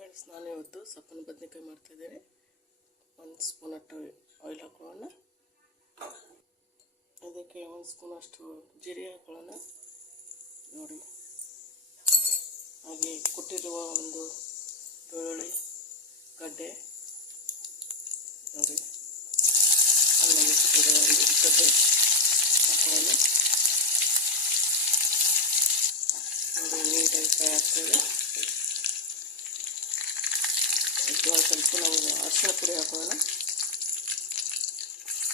Friends, ನಾನು ಇವತ್ತು ಸಪ್ಪನೆ ಬದನೆಕಾಯಿ ಮಾಡ್ತಾಯಿದ್ದೇನೆ. 1 ಸ್ಪೂನ್ ಅಷ್ಟು ಆಯಿಲ್ ಹಾಕೊಳ್ಳೋಣ. ಅದಕ್ಕೆ 1 ಸ್ಪೂನ್ ಅಷ್ಟು ಜೀರಿಗೆ ಹಾಕೊಳ್ಳೋಣ. ನೋಡಿ, ಹಾಗೆ ಕುಟ್ಟಿರುವ ಒಂದು ಬೆಳ್ಳುಳ್ಳಿ ಗಡ್ಡೆ, ನೋಡಿ ಚೆನ್ನಾಗಿ ಕುಟ್ಟಿರುವ ಒಂದು ಗಡ್ಡೆ ಹಾಕೊಳ್ಳೋಣ. ನೋಡಿ, ನೀಟಾಗಿ ಫ್ರೈ ಆಗ್ತದೆ. ಸ್ವಲ್ಪ ನಾವು ಅರಿಶಿಣ ಪುಡಿ ಹಾಕೋಣ.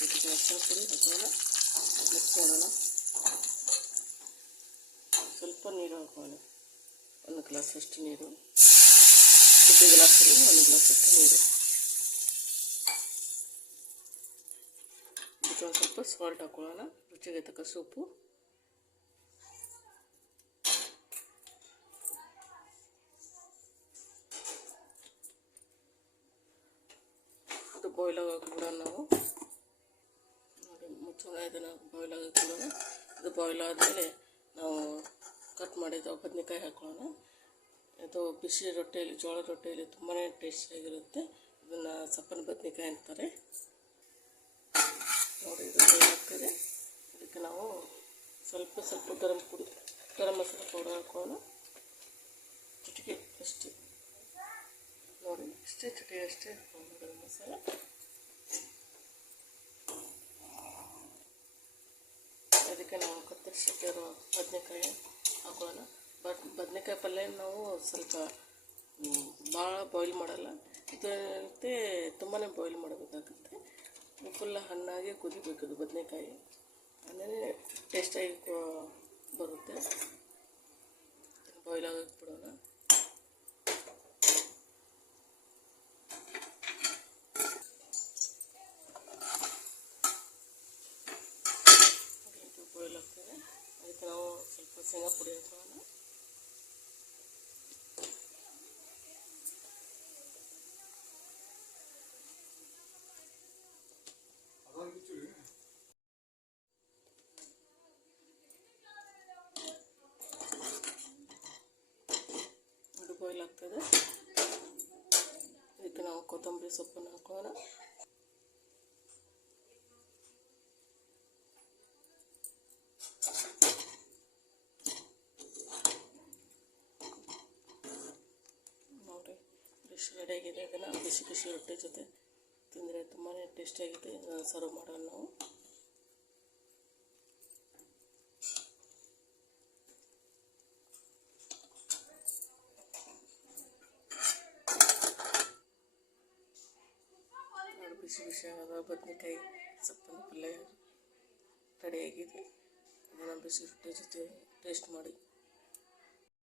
ಅರಿಶಿಣ ಪುಡಿ ಹಾಕೋಣ, ಮಿಕ್ಸ್ ಮಾಡೋಣ. ಸ್ವಲ್ಪ ನೀರು ಹಾಕೋಣ, 1 ಗ್ಲಾಸಷ್ಟು ನೀರು, 2 ಗ್ಲಾಸಲ್ಲಿ 1 ಗ್ಲಾಸಷ್ಟು ನೀರು. ಇದಕ್ಕೆ ಸ್ವಲ್ಪ ಸಾಲ್ಟ್ ಹಾಕೊಳ್ಳೋಣ, ರುಚಿಗೆ ತಕ್ಕ ಉಪ್ಪು. ಬಾಯ್ಲ್ ಆಗೋಕೆ ಕೂಡ ನಾವು ನೋಡಿ ಮುಚ್ಚೋಣ. ಇದನ್ನು ಬಾಯ್ಲ್ ಆಗೋಕೆ ಕೂಡ ಇದು ಬಾಯ್ಲ್ ಆದಮೇಲೆ ನಾವು ಕಟ್ ಮಾಡಿದ ಬದನೆಕಾಯಿ ಹಾಕೊಳ್ಳೋಣ. ಇದು ಬಿಸಿ ರೊಟ್ಟಿಯಲ್ಲಿ, ಜೋಳದ ರೊಟ್ಟಿಯಲ್ಲಿ ತುಂಬಾ ಟೇಸ್ಟಿಯಾಗಿರುತ್ತೆ. ಇದನ್ನು ಸಪ್ಪನೆ ಬದನೆಕಾಯಿ ಅಂತಾರೆ. ನೋಡಿ, ಇದು ಬಾಯ್ಲ್ ಆಗ್ತದೆ. ಇದಕ್ಕೆ ನಾವು ಸ್ವಲ್ಪ ಗರಂ ಮಸಾಲ ಪೌಡರ್ ಹಾಕೋಣ. ಚಿಟಿಕೆ ಅಷ್ಟೇ, ನೋಡಿ ಇಷ್ಟೇ, ಚಿಟಿಕೆ ಅಷ್ಟೇ ಗರಂ ಮಸಾಲ. ಅದಕ್ಕೆ ನಾವು ಕತ್ತರಿಸಿಟ್ಟಿರೋ ಬದನೆಕಾಯಿ ಹಾಕೋಣ. ಬದನೆಕಾಯಿ ಪಲ್ಯ ನಾವು ಸ್ವಲ್ಪ ಭಾಳ ಬಾಯ್ಲ್ ಮಾಡಲ್ಲ, ಇದರಂತೆ ತುಂಬಾ ಬಾಯ್ಲ್ ಮಾಡಬೇಕಾಗುತ್ತೆ. ಫುಲ್ ಹಣ್ಣಾಗಿ ಕುದಿಬೇಕು ಇದು ಬದನೆಕಾಯಿ, ಅಂದರೆ ಟೇಸ್ಟಾಗಿ ಬರುತ್ತೆ. ಬಾಯ್ಲ್ ಆಗೋಕ್ಕೆ ಬಿಡೋಣ. ಬಾಯ್ಲ್ ಆಗ್ತದೆ. ಅದಕ್ಕೆ ನಾವು ಸ್ವಲ್ಪ ಶೇಂಗಾ ಪುಡಿ ಹಾಕೋಣ. ಇದು ಬಾಯ್ಲ್ ಆಗ್ತದೆ. ಇದಕ್ಕೆ ನಾವು ಕೊತ್ತಂಬರಿ ಸೊಪ್ಪನ್ನು ಹಾಕೋಣ. ಡಿಶ್ ರೆಡಿಯಾಗಿದೆ. ಇದನ್ನು ಬಿಸಿ ಬಿಸಿ ರೊಟ್ಟಿ ಜೊತೆ ತಿಂದರೆ ತುಂಬಾ ಟೇಸ್ಟಿಯಾಗಿದೆ. ಸರ್ವ್ ಮಾಡೋಣ ನಾವು. ಬಿಸಿ ಬಿಸಿಯಾದ ಬದನೆಕಾಯಿ ಸೊಪ್ಪಿನ ಪಲ್ಯ ರೆಡಿಯಾಗಿದೆ. ಇದನ್ನು ಬಿಸಿ ರೊಟ್ಟಿ ಜೊತೆ ಟೇಸ್ಟ್ ಮಾಡಿ.